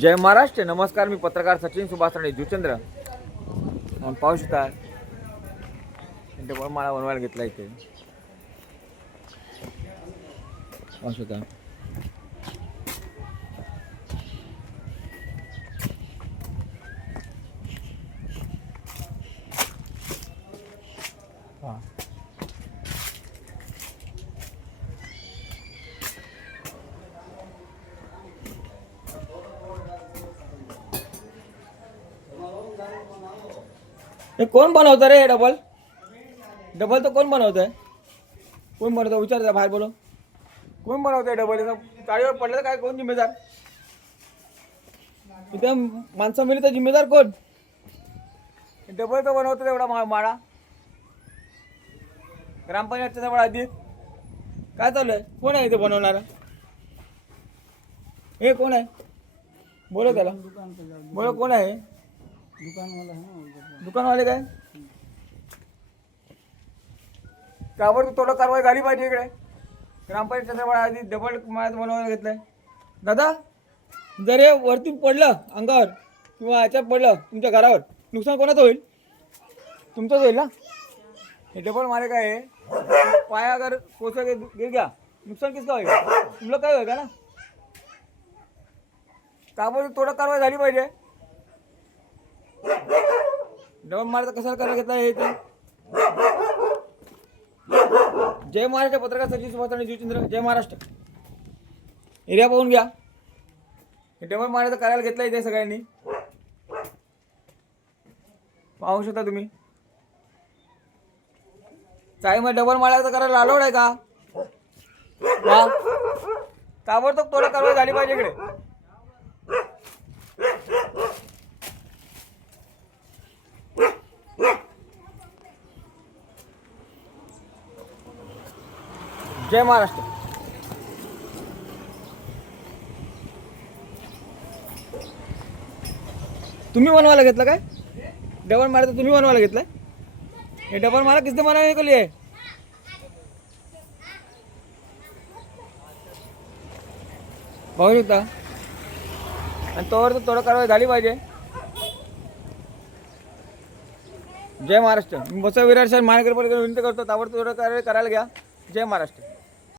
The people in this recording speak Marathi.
जय महाराष्ट्र. नमस्कार, मी पत्रकार सचिन सुभाष राणे जुचंद्र. आपण पाहू शकता डबल माळा बनवायला घेतला इथे. पाहू शकता हे कोण बनवतं रे? हे डबल डबल तर कोण बनवत आहे? कोण बनवतं विचार बाहेर बोलो. कोण बनवतंय डबल? चाळीवर पडलं तर काय, कोण जिम्मेदार? इथे माणसं मिळली तर जिम्मेदार कोण? डबल तर बनवतं एवढा माळा. ग्रामपंचायतच्या जवळ आधी काय चालू आहे? कोण आहे इथे बनवणारा? हे कोण आहे? बोलो त्याला, बोलो कोण आहे? दुकानवाले काय? त्यावर थोडं कारवाई झाली पाहिजे. इकडे ग्रामपंचायतच्या जवळ आधी डबल माळा बनवायला घेतलाय. दादा, जर हे वरती पडलं अंगावर किंवा ह्याच्यात पडलं तुमच्या घरावर, नुकसान कोणाचं होईल? तुमचंच होईल ना. हे डबल मारे काय आहे, पाया अगर कोसा गिर गया नुकसान किसका होगा? तुमला काय होगा ना. त्यावर थोडं कारवाई झाली पाहिजे. डबल मारायचा कशाला करायला घेतला हे ते. जय महाराष्ट्र. पत्रकार सचिन सुभाष राणे जुचंद्र. जय महाराष्ट्र. एरिया पाहून घ्या. हे डबल मारायचं करायला घेतला इथे सगळ्यांनी. पाहू शकता तुम्ही. चाळीमध्ये डबल मारायचं करायला अलाउड आहे का? ताबडतोब थोडं कारवाई झाली पाहिजे इकडे. जय महाराष्ट्र. तुम्ही बनवायला घेतलं काय? डबल मारा तुम्ही बनवायला घेतलंय? हे डबल मारा किसने बनाने के लिए? पाहू शकता. आणि तोवर तर थोडं कारवाई झाली पाहिजे. जय महाराष्ट्र. मी बसव विरार शहर महानगरपालिका विनंती करतो, ताबडतोब थोडं कारवाई करायला घ्या. जय महाराष्ट्र.